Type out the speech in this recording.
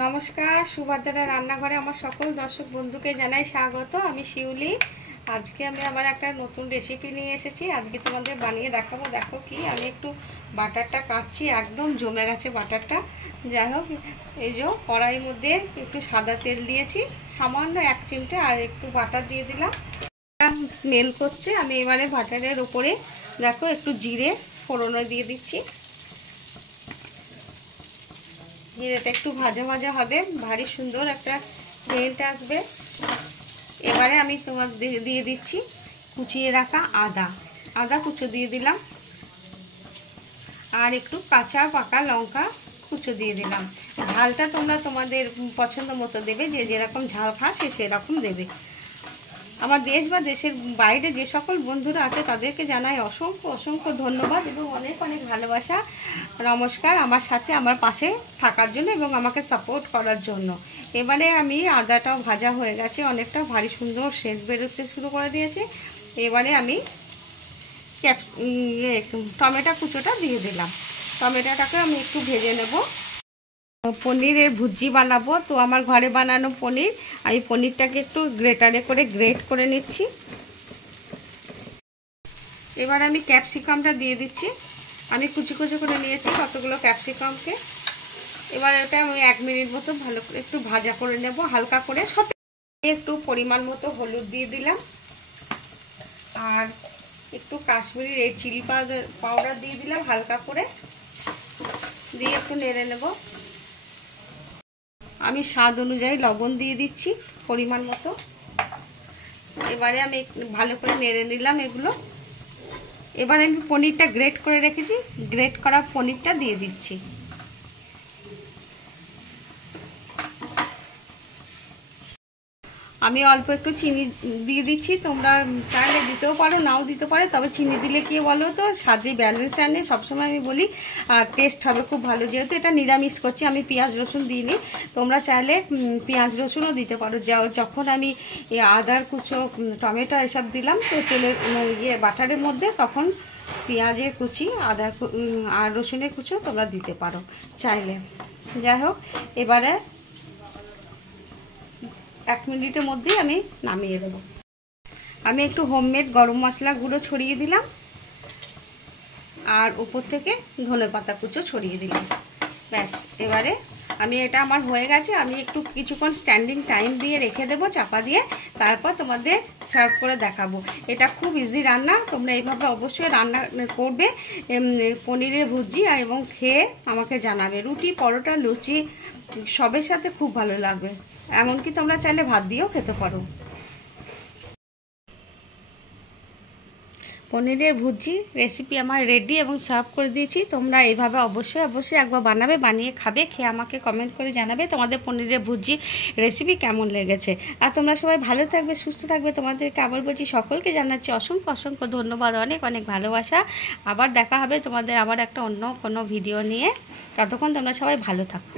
নমস্কার, সুভদ্রা রান্নাঘরে আমার সকল দর্শক বন্ধুকে জানাই স্বাগত। আমি শিউলি। আজকে আমি আবার একটা নতুন রেসিপি নিয়ে এসেছি। আজকে তোমাদের বানিয়ে দেখাবো। দেখো কি, আমি একটু বাটারটা কাটছি, একদম জমে গেছে বাটারটা। যাই হোক, এই যে কড়াইয়ের মধ্যে একটু সাদা তেল দিয়েছি, সামান্য 1 চিমটে, আর একটু বাটার দিয়ে দিলাম। স্মেল করছে। আমি এবারে বাটারের উপরে দেখো একটু জিরে ফোড়নে দিয়ে দিচ্ছি। জিরেটা একটু ভাজা ভাজা হবে, ভারী সুন্দর একটা সেন্ট আসবে। এবারে আমি তোমার দিয়ে দিচ্ছি কুচিয়ে রাখা আদা কুচো দিয়ে দিলাম, আর একটু কাঁচা পাকা লঙ্কা কুচো দিয়ে দিলাম। ঝালটা তোমরা তোমাদের পছন্দ মতো দেবে, যে যেরকম ঝাল খাস সেরকম দেবে। আমার দেশ বা দেশের বাইরে যে সকল বন্ধুরা আছে তাদেরকে জানাই অসংখ্য অসংখ্য ধন্যবাদ এবং অনেক অনেক ভালোবাসা, নমস্কার, আমার সাথে আমার পাশে থাকার জন্য এবং আমাকে সাপোর্ট করার জন্য। এবারে আমি আদাটাও ভাজা হয়ে গেছে, অনেকটা ভারী সুন্দর সেন্ট বেরোতে শুরু করে দিয়েছে। এবারে আমি টমেটো কুচোটা দিয়ে দিলাম। টমেটোটাকে আমি একটু ভেজে নেব। পনিরের ভুজি বানাবো, তো আমার ঘরে বানানো পনির। আমি পনিরটাকে একটু গ্রেটারে করে গ্রেট করে নিচ্ছি। এবার আমি ক্যাপসিকামটা দিয়ে দিচ্ছি। আমি কুচি কুচি করে নিয়েছি কতগুলো ক্যাপসিকামকে। এবার এটা আমি 1 মিনিট মতো ভালো করে একটু ভাজা করে নেব, হালকা করে। সাথে একটু পরিমাণ মতো হলুদ দিয়ে দিলাম, আর একটু কাশ্মীরি রেড চিলি পাউডার দিয়ে দিলাম হালকা করে, দিয়ে একটু নেড়ে নেব। আমি স্বাদ অনুযায়ী লবণ দিয়ে দিচ্ছি পরিমাণ মতো। এবারে আমি ভালো করে নেড়ে নিলাম এগুলো। এবারে আমি পনিরটা গ্রেট করে রেখেছি, গ্রেট করা পনিরটা দিয়ে দিচ্ছি। আমি অল্প একটু চিনি দিয়ে দিচ্ছি, তোমরা চাইলে দিতেও পারো, নাও দিতে পারো। তবে চিনি দিলে কি বলো তো, স্বাদে ব্যালেন্স আনে। সবসময় আমি বলি টেস্ট হবে খুব ভালো। যেহেতু এটা নিরামিষ করছি, আমি পেঁয়াজ রসুন দিইনি। তোমরা চাইলে পেঁয়াজ রসুনও দিতে পারো। যখন আমি আদার কুচো, টমেটো এসব দিলাম তো তেলের বাটারের মধ্যে, তখন পেঁয়াজের কুচি, আর রসুনের কুচো তোমরা দিতে পারো চাইলে। যাই হোক, এবারে 1 মিনিটের মধ্যেই আমি নামিয়ে দেবো। আমি একটু হোমমেড গরম মশলা গুঁড়ো ছড়িয়ে দিলাম, আর উপর থেকে ধনেপাতা কুচো ছড়িয়ে দিলাম। ব্যাস, এবারে এটা আমার হয়ে গেছে। আমি একটু কিছুক্ষণ স্ট্যান্ডিং টাইম দিয়ে রেখে দেবো চাপা দিয়ে, তারপর তোমাদের সার্ভ করে দেখাবো। এটা খুব ইজি রান্না, তোমরা এইভাবে অবশ্যই রান্না করবে পনিরের ভুজি, এবং খেয়ে আমাকে জানাবে। রুটি, পরোটা, লুচি সবের সাথে খুব ভালো লাগবে। এমনকি তোমরা চাইলে ভাত দিয়েও খেতে পারো। পনিরের ভুজি রেসিপি আমার রেডি এবং সার্ভ করে দিয়েছি। তোমরা এইভাবে অবশ্যই অবশ্যই একবার বানাবে, বানিয়ে খাবে, খেয়ে আমাকে কমেন্ট করে জানাবে তোমাদের পনিরের ভুজি রেসিপি কেমন লেগেছে। আর তোমরা সবাই ভালো থাকবে, সুস্থ থাকবে। তোমাদেরকে আবার বলছি, সকলকে জানাচ্ছি অসংখ্য অসংখ্য ধন্যবাদ, অনেক অনেক ভালোবাসা। আবার দেখা হবে তোমাদের আবার একটা অন্য কোনো ভিডিও নিয়ে। ততক্ষণ তোমরা সবাই ভালো থাকো।